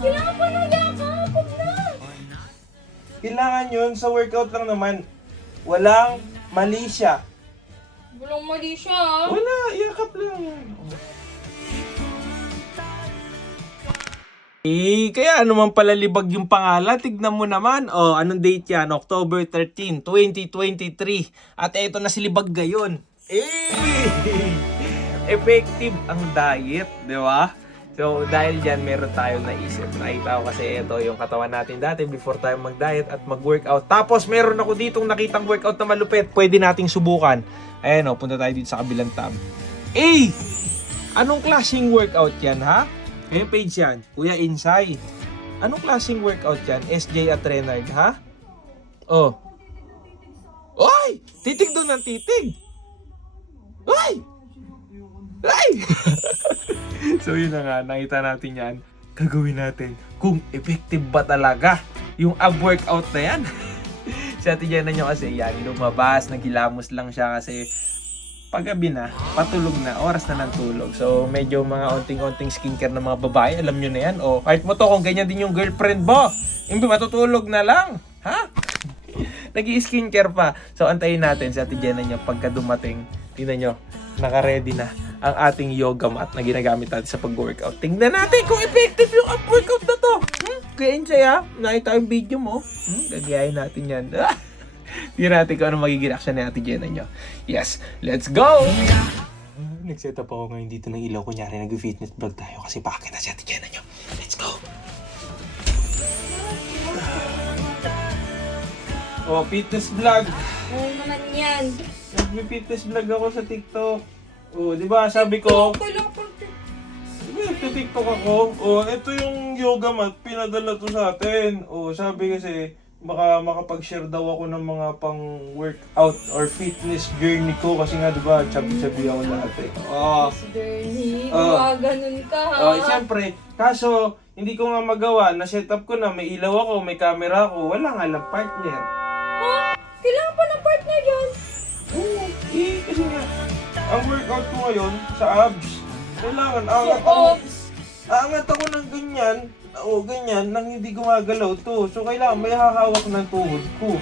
Kailangan pa ng yakap. Huwag na. Kailangan yun sa workout lang naman. Walang mali siya. Walang mali siya ah. Wala, yakap lang yan. Kaya ano man pala libag yung pangalan, tignan mo naman. Anong date yan? October 13, 2023. At eto na si libag gayon. Effective ang diet, di ba? So, dahil dyan, meron tayong naisip. Nakita ko kasi ito yung katawan natin dati before tayo mag-diet at mag-workout. Tapos, meron ako ditong nakitang workout na malupit. Pwede nating subukan. Ayan punta tayo dito sa kabilang tab. Anong klaseng workout yan, ha? May page yan, Kuya Insay. Anong klaseng workout yan? SJ at Renard, ha? Oy! Titig doon ng titig! Oy! Ay! So yun na nga, nakita natin yan. Gagawin natin kung effective ba talaga yung ab workout na yan. Si Ate Jenna nyo kasi yan, lumabas, naghilamos lang siya kasi paggabi na, patulog na, oras na ng tulog. So, medyo mga onting-onting skincare ng mga babae, alam nyo na yan. Kahit mo to, kung ganyan din yung girlfriend mo, hindi matutulog na lang. Ha? Nag-i-skincare pa. So, antayin natin si Ate Jenna nyo pagka dumating. Tingnan nyo, naka-ready na ang ating yoga mat na ginagamit natin sa pag-workout. Tingnan natin kung effective yung workout na to. Kaya Insay ha, nakita yung video mo. Gagayahin natin yan. Tingnan natin kung ano magiging action ni Ate Jenna nyo. Yes, let's go! Nag-set up ako ngayon dito ng ilaw. Kunyari, nag-fitness vlog tayo kasi pakita si Ate Jenna nyo. Let's go! Fitness vlog. Oo naman yan. Nag-fitness vlog ako sa TikTok. Di ba sabi ko, Kailangan pa. nag-TikTok ako. Ito yung yoga mat, pinadala to sa atin. Sabi kasi, baka makapag-share daw ako ng mga pang workout or fitness journey ko kasi nga 'di ba chubby ako dati. Bernie, ganun ka ha. Siyempre, kaso hindi ko nga magawa, na set up ko na, may ilaw ako, may camera ako, wala nga lang partner. Ha? Kailangan pa ng partner yan. Kasi nga ang workout ko ngayon sa abs, kailangan aangat ako ng ganyan. Ganyan, nang hindi gumagalaw to. So, kailangan may hahawak ng tuhod ko.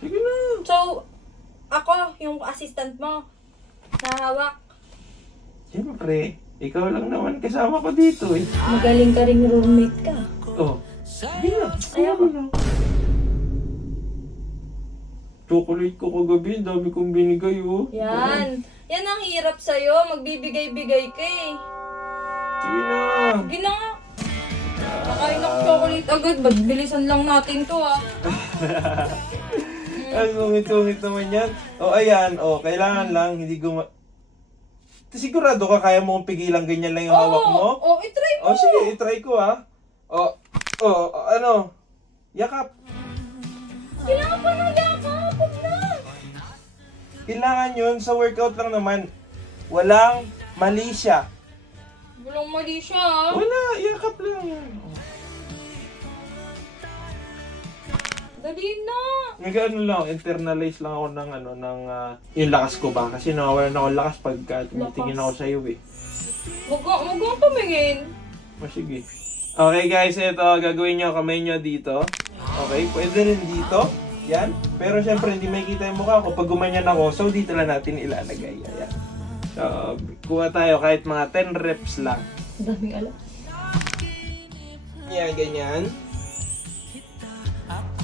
Sige na. So, ako, yung assistant mo, nahawak. Siyempre, ikaw lang naman kasama ko dito eh. Magaling ka ring roommate ka. Sige na. Ayoko. Chocolate ko kagabi, dami kong binigay Yan. Yan ang hirap sa'yo. Magbibigay-bigay ka eh. Sige na. Sige na nga. Nakain ako chocolate agad. Ba't bilisan lang natin to ah. Ay, sungit-sungit naman yan. Ayan. Kailangan lang, hindi sigurado ka, kaya mo kong pigilan ganyan lang yung hawak mo? Itry mo. Sige, itry ko ano? Yakap. Kailangan pa ng yakap. Huwag na. Kailangan yun, sa workout lang naman. Walang mali siya. Walang mali siya ah. Wala, yakap lang yan. Dali na. Nag-ano lang, internalize lang ako ng yung lakas ko ba? Kasi nawawalan ako ng lakas pagka tumitingin ako sa iyo eh. Huwag kang tumingin. Sige. Okay guys, ito gagawin nyo kamay nyo dito. Okay, pwede rin dito. Yan. Pero syempre hindi makikita yung mukha ko. Pag gumanyan ako, so dito lang natin ilalagay. Ayan. So, kuha tayo kahit mga 10 reps lang. Daming alam. Yan, ganyan.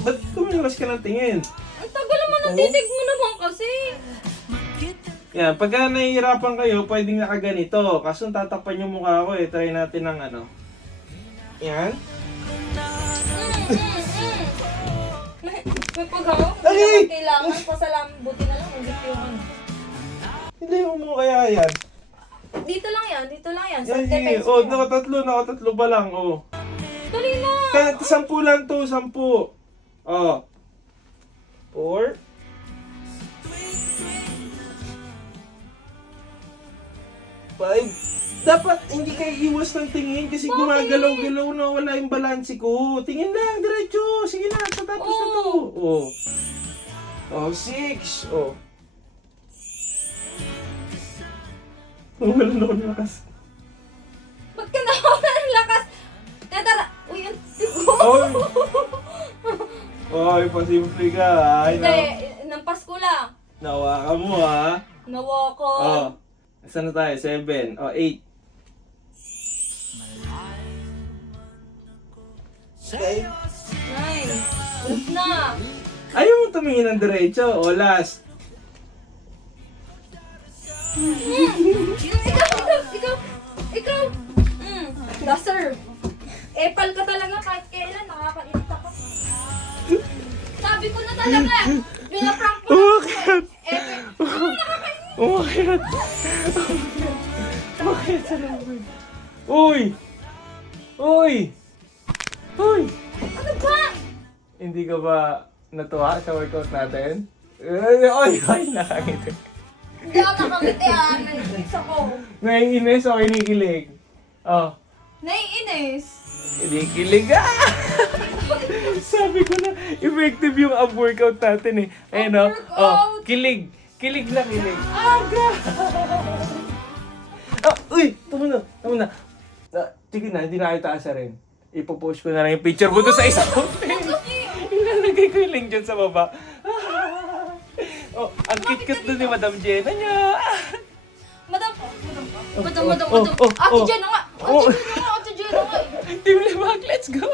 Ba't tumilas ka ng tingin? Ang tagal naman ang titig mo naman kasi. Yan, pagka nahihirapan kayo, pwedeng nakaganito. Kaso tatakpan yung mukha ko eh. Try natin ng Yan. May paghaw. Ay! Kailangan pasalamat. Buti na lang. Hindi yung Hindi mo kaya yan. Dito lang yan. Yan, Self-defense sige. mo. Nakatatlo pa lang. Dali na. Kaya 10 lang to, 10. 4. 5. Dapat hindi kayo iwas ng tingin kasi gumagalaw-galaw na wala yung balanse ko. Tingin lang, diretso. Sige na, tatapos na to. 6. Wala na ako ng lakas. Ba't ka nawalan ng lakas? Oy, pasimple ka ha. Hindi, ng Pasko lang. Nawa ka mo ha. Nawa ko. Oh. Saan na tayo? 7. O, 8. Okay. Nice. Ulit na. Ayaw mo tumingin ng diretso. O, last. Ikaw. Laser. Epal ka talaga kahit kailan. Nakakainit ako. Sabi ko na talaga. Pinaprank mo na. Umakyat! Umakyat! Umakyat sa langit. Uy! Uy! Uy! Ano ba? Hindi ka ba natuwa sa workout natin? Oy! Oy! Nakangiti. Hindi ako nakangiti naiinis ako. Naiinis o kinikilig? Oh. Naiinis. Kinikilig Sabi ko na, effective yung ab workout natin eh. Ayun o. Ab-workout! Oh, kilig. Kilig na kilig. Aga! Uy! Tama na. Tama na. Sige na, hindi na kayo taasa rin. Ipopost ko na lang yung picture mo doon sa isang hotel. Ilalagay ko yung link dyan sa baba. Oh, ang cute-cute doon ni Madam Jenna niya. Madam. Oh, oh, Ate oh. Jenna nga. Oh. Ate Jenna nga. Team Lebak, let's go!